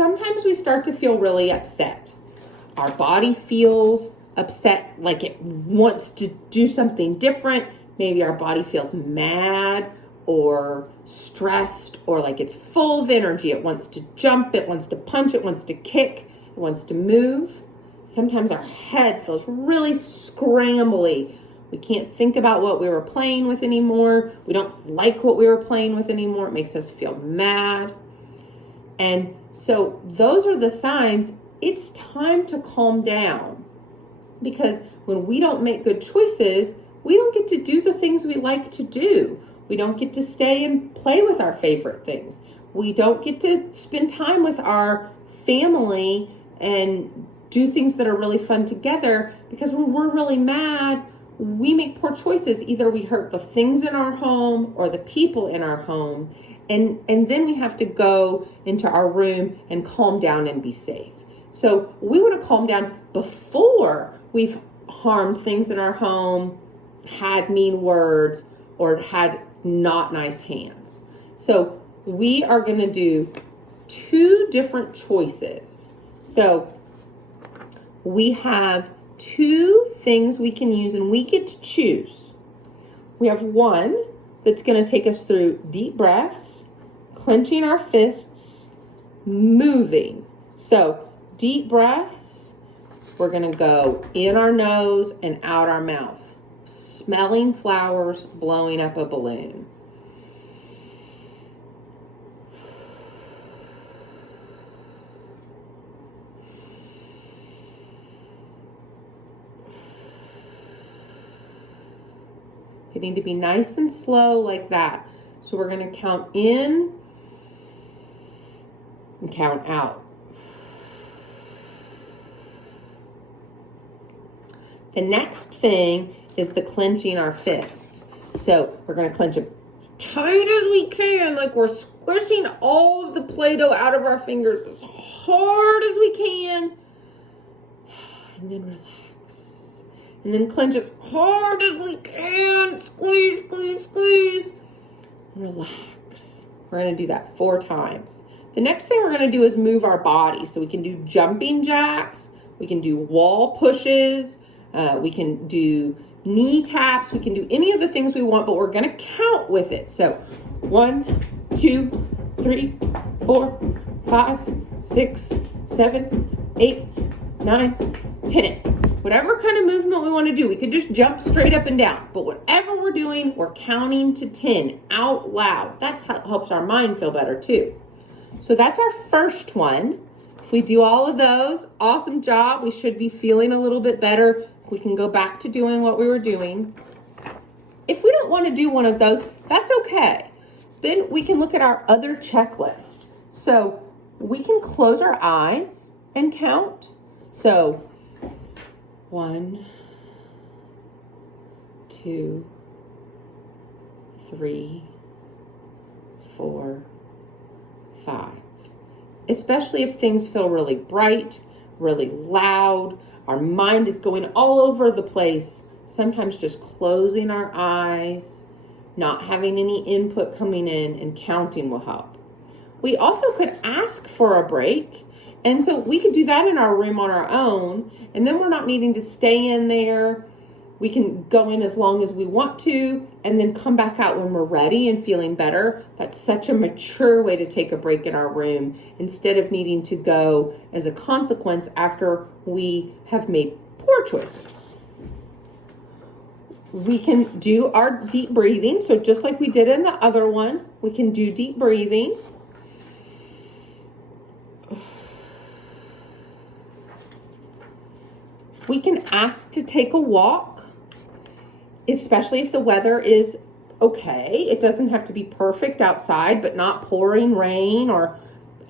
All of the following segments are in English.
sometimes we start to feel really upset. Our body feels upset, like it wants to do something different. Maybe our body feels mad or stressed or like it's full of energy. It wants to jump, it wants to punch, it wants to kick, it wants to move. Sometimes our head feels really scrambly. We can't think about what we were playing with anymore. We don't like what we were playing with anymore. It makes us feel mad. And so those are the signs. It's time to calm down, because when we don't make good choices, we don't get to do the things we like to do. We don't get to stay and play with our favorite things. We don't get to spend time with our family and do things that are really fun together, because when we're really mad, we make poor choices. Either we hurt the things in our home or the people in our home, and then we have to go into our room and calm down and be safe. So we want to calm down before we've harmed things in our home, had mean words, or had not nice hands. So we are going to do 2 different choices. So we have 2 things we can use, and we get to choose. We have one that's going to take us through deep breaths, clenching our fists, moving. So deep breaths, we're going to go in our nose and out our mouth. Smelling flowers, blowing up a balloon. They need to be nice and slow like that. So we're going to count in and count out. The next thing is the clenching our fists. So we're going to clench them as tight as we can, like we're squishing all of the Play-Doh out of our fingers as hard as we can. And then relax. And then clench as hard as we can. Squeeze, squeeze, squeeze. Relax. We're going to do that 4 times. The next thing we're going to do is move our body. So we can do jumping jacks. We can do wall pushes. We can do knee taps. We can do any of the things we want, but we're going to count with it. So 1, 2, 3, 4, 5, 6, 7, 8, 9, 10. Whatever kind of movement we want to do, we could just jump straight up and down. But whatever we're doing, we're counting to 10 out loud. That helps our mind feel better too. So that's our first one. If we do all of those, awesome job. We should be feeling a little bit better. We can go back to doing what we were doing. If we don't want to do one of those, that's okay. Then we can look at our other checklist. So we can close our eyes and count. So 1, 2, 3, 4, 5. Especially if things feel really bright, really loud, our mind is going all over the place. Sometimes just closing our eyes, not having any input coming in, and counting will help. We also could ask for a break. And so we could do that in our room on our own. And then we're not needing to stay in there. We can go in as long as we want to and then come back out when we're ready and feeling better. That's such a mature way to take a break in our room instead of needing to go as a consequence after we have made poor choices. We can do our deep breathing. So just like we did in the other one, we can do deep breathing. We can ask to take a walk, especially if the weather is okay. It doesn't have to be perfect outside, but not pouring rain or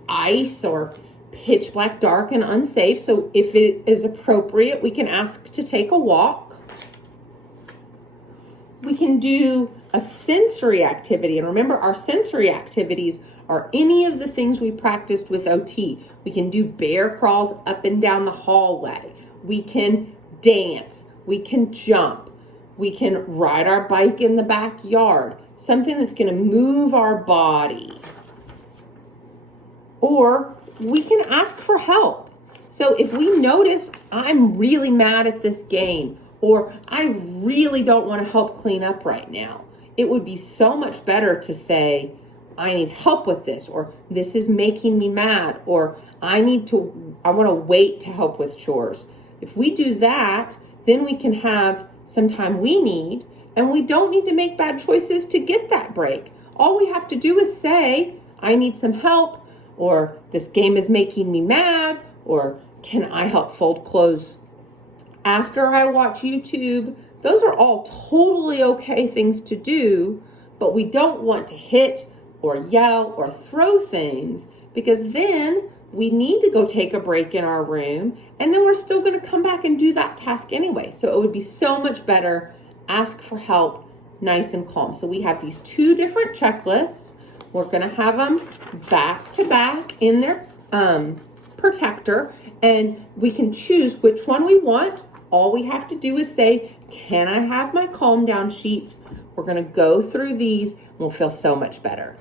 ice or pitch black dark and unsafe. So if it is appropriate, we can ask to take a walk. We can do a sensory activity. And remember, our sensory activities are any of the things we practiced with OT. We can do bear crawls up and down the hallway. We can dance. We can jump. We can ride our bike in the backyard. Something that's going to move our body. Or we can ask for help. So if we notice I'm really mad at this game, or I really don't want to help clean up right now, it would be so much better to say, I need help with this, or this is making me mad, or I want to wait to help with chores. If we do that, then we can have some time we need, and we don't need to make bad choices to get that break. All we have to do is say, I need some help, or this game is making me mad, or can I help fold clothes after I watch YouTube? Those are all totally okay things to do, but we don't want to hit or yell or throw things, because then we need to go take a break in our room, and then we're still going to come back and do that task anyway. So it would be so much better, ask for help, nice and calm. So we have these two different checklists. We're going to have them back to back in their protector, and we can choose which one we want. All we have to do is say, can I have my calm down sheets? We're going to go through these and we'll feel so much better.